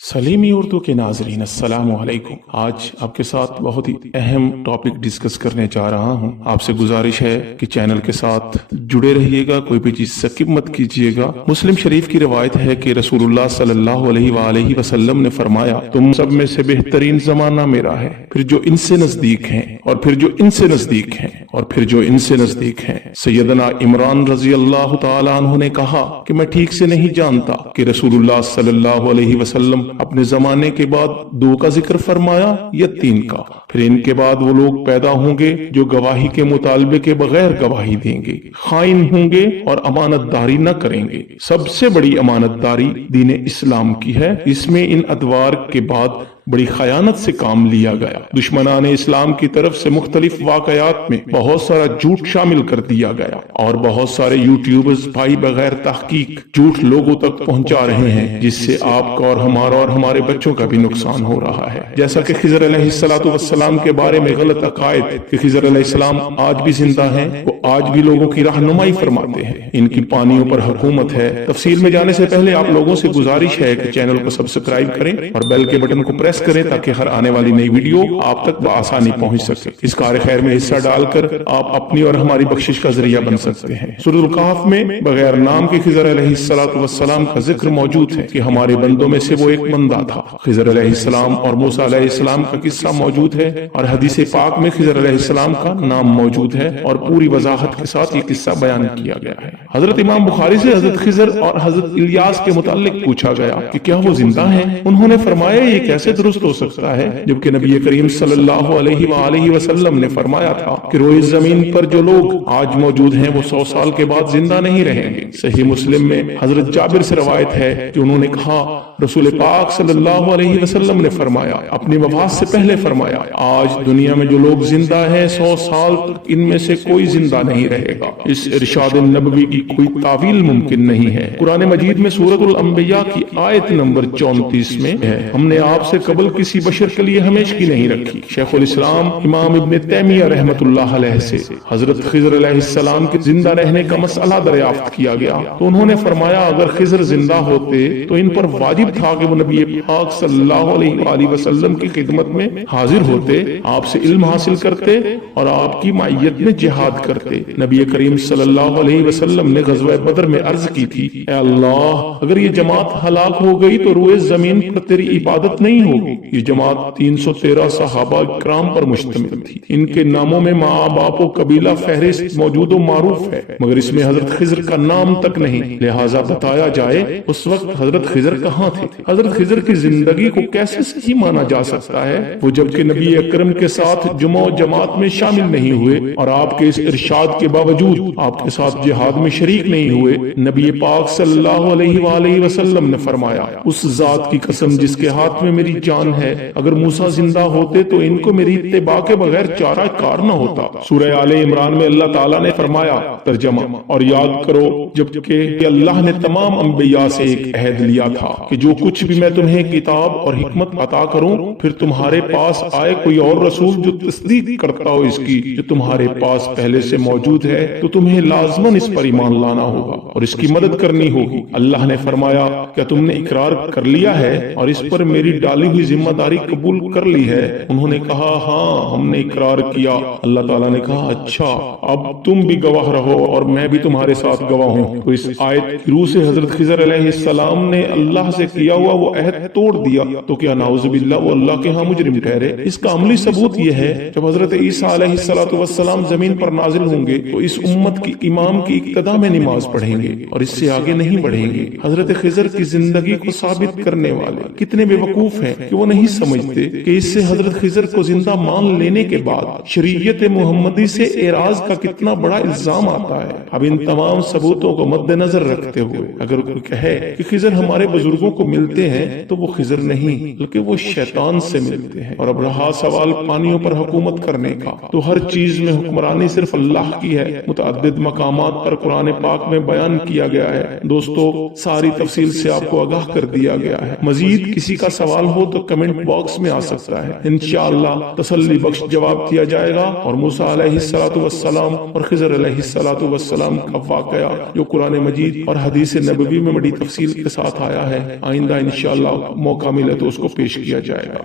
Salimi Urdu के नाजरीन अस्सलाम वालेकुम। आज आपके साथ बहुत ही अहम टॉपिक डिस्कस करने जा रहा हूं। आपसे गुजारिश है कि चैनल के साथ जुड़े रहिएगा, कोई भी चीज स्किप मत कीजिएगा। मुस्लिम शरीफ की रिवायत है कि रसूलुल्लाह सल्लल्लाहु अलैहि वसल्लम ने फरमाया, तुम सब में से बेहतरीन जमाना मेरा है, फिर जो इनसे नजदीक हैं, और फिर जो इनसे नजदीक हैं, और फिर जो इनसे नजदीक हैं। सैयदना इमरान रजी अल्लाह तआला अन्हु ने कहा कि मैं ठीक से नहीं जानता कि रसूलुल्लाह सल्लल्लाहु अलैहि वसल्लम अपने जमाने के बाद दो का जिक्र फरमाया या तीन का। फिर इनके बाद वो लोग पैदा होंगे जो गवाही के मुतालबे के बगैर गवाही देंगे, खाइन होंगे और अमानतदारी न करेंगे। सबसे बड़ी अमानतदारी दीन इस्लाम की है। इसमें इन अदवार के बाद बड़ी खयानत से काम लिया गया। दुश्मनाने इस्लाम की तरफ से मुख्तलिफ वाकयात में बहुत सारा झूठ शामिल कर दिया गया और बहुत सारे यूट्यूबर्स भाई बगैर तहकीक झूठ लोगों तक पहुंचा रहे हैं, जिससे आपका और हमारा और हमारे बच्चों का भी नुकसान हो रहा है। जैसा कि खिज़र अलैहिस्सलातु वस्सलाम के बारे में गलत अकायद कि खिज़र अलैहिस्सलाम आज भी जिंदा हैं, वो आज भी लोगों की रहनुमाई फरमाते हैं। इनकी पानियों पर हुकूमत है। तफसील में जाने से पहले आप लोगों से गुजारिश है कि चैनल को सब्सक्राइब करें और बेल के बटन को प्रेस करें ताकि हर आने वाली नई वीडियो आप तक बआसानी पहुंच सके। इस कार्य खैर में हिस्सा डालकर आप अपनी और हमारी बख्शिश का जरिया बन सकते हैं। सूरह कहफ में बगैर नाम के खिज़र अलैहिस्सलातु वस्सलाम का जिक्र मौजूद है कि हमारे बंदों में से वो एक बंदा था। खिज़र अलैहिस्सलाम और मूसा अलैहिस्सलाम का किस्सा मौजूद है और हदीस पाक में खिज़र अलैहिस्सलाम का नाम मौजूद है और पूरी वजाहत के साथ ये किस्सा बयान किया गया है। हजरत इमाम बुखारी से हजरत खिज़र और हजरत इलियास के मुताल्लिक पूछा गया कि क्या वो जिंदा हैं? उन्होंने फरमाया, ये कैसे दुरुस्त हो सकता है जबकि नबी करीम सल्लल्लाहु अलैहि वसल्लम ने फरमाया था कि रोए जमीन पर जो लोग आज मौजूद हैं वो 100 साल के बाद जिंदा नहीं रहेंगे। सही मुस्लिम में हजरत जाबिर से रवायत है कि उन्होंने कहा, रसूल पाक सल्लल्लाहु अलैहि वसल्लम ने फरमाया, अपनी वफात से पहले फरमाया, आज दुनिया में जो लोग जिंदा हैं 100 साल तक इनमें से कोई जिंदा नहीं रहेगा। इस इरशाद नबवी की कोई तावील मुमकिन नहीं है। कुरान मजीद में सूरतुल अंबिया की आयत नंबर 34 में है, हमने आपसे कबल किसी बशर के लिए हमेशगी नहीं रखी। शेखुल इस्लाम इमाम इब्न तैमिया रहमतुल्लाह अलैह से हजरत खिज़र अलैहिस्सलाम के जिंदा रहने का मसला दरियाफ्त किया गया तो उन्होंने फरमाया, अगर खिज़र जिंदा होते तो इन पर वाजिब था कि वो नबी पाक सल्लल्लाहु अलैहि वसल्लम की खिदमत में हाजिर होते, आपसे इल्म हासिल करते और आपकी मायत में जिहाद करते। नबी करीम सल्लल्लाहु अलैहि वसल्लम ने ग़ज़वा बदर में अर्ज की थी, ए अल्लाह, अगर ये जमात हलाक हो गई तो रोए जमीन पर तेरी इबादत नहीं होगी। ये जमात 313 सहाबा इकराम पर मुश्तमिल थी। इनके नामों में माँ बाप और कबीला फहरिस्त मौजूद और मारूफ है, मगर इसमें हजरत खिज़र का नाम तक नहीं। लिहाजा बताया जाए उस वक्त हजरत खिज़र कहाँ थे? हजरत खिज़र की जिंदगी को कैसे सही माना जा सकता है, वो जबकि नबी अकरम के साथ जुमा जमात में शामिल नहीं हुए और आपके इस इरशाद के बावजूद आपके साथ जिहाद में शरीक नहीं हुए। नबी पाक सल्लल्लाहु अलैहि वसल्लम ने फरमाया, उस जात की कसम जिसके हाथ में मेरी जान है, अगर मूसा जिंदा होते तो इनको मेरी इत्तिबा के बगैर चारा कार न होता। सूरह आले इमरान में अल्लाह ताला ने फरमाया, तर्जमा, और याद करो जबकि अल्लाह ने तमाम अंबिया से एक अहद लिया था कि जो कुछ भी मैं तुम्हें किताब और हिकमत अता करूं, फिर तुम्हारे पास आए कोई और रसूल जो तस्दीक करता हो इसकी जो तुम्हारे पास पहले से मौजूद है, तो तुम्हें लाजमन इस पर ईमान लाना होगा और इसकी मदद करनी होगी। अल्लाह ने फरमाया, क्या तुमने इकरार कर लिया है और इस पर मेरी डाली हुई जिम्मेदारी कबूल कर ली है? उन्होंने कहा, हाँ, हमने इकरार किया। अल्लाह ताला ने कहा, अच्छा, अब तुम भी गवाह रहो और मैं भी तुम्हारे साथ गवाह हूँ। तो इस आयत की रूह से हजरत खिज़र अलैहिस्सलाम ने अल्लाह से किया हुआ वो अहद तोड़ दिया, तो क्या नाउज़ुबिल्लाह वो अल्लाह के यहाँ मुजरिम ठहरे? इसका अमली सबूत ये है, जब हजरत ईसा अलैहिस्सलातु वस्सलाम जमीन पर नाजिल होंगे तो इस उम्मत की इमाम की इक्तदा में नमाज पढ़ेंगे और इससे आगे नहीं बढ़ेंगे। हजरत खिज़र की जिंदगी को साबित करने वाले कितने बेवकूफ हैं कि वो नहीं समझते कि इससे हजरत खिज़र को जिंदा मान लेने के बाद शरीयत मुहम्मदी से एराज का कितना बड़ा इल्जाम आता है। अब इन तमाम सबूतों को मद्देनजर रखते हुए अगर कोई कहे कि खिज़र हमारे बुजुर्गों को मिलते हैं तो वो खिज़र नहीं बल्कि वो शैतान से मिलते हैं। और अब रहा सवाल पानियों पर हुकूमत करने का, तो हर चीज में हुक्मरानी सिर्फ अल्लाह की है। मुतअद्दिद मकामात पर कुरान पाक में बयान किया गया है। दोस्तों, सारी तफसील से आपको आगाह कर दिया गया है। मजीद किसी का सवाल हो तो कमेंट बॉक्स में आ सकता है, इंशाअल्लाह तसल्ली बख्श जवाब दिया जाएगा। और मूसा अलैहिस्सलातु वस्सलाम और खिज़र अलैहिस्सलातु वस्सलाम का वाकया जो कुरान मजीद और हदीस नबवी में बड़ी तफसील के साथ आया है, آئندہ انشاءاللہ موقع ملے تو اس کو پیش کیا جائے گا.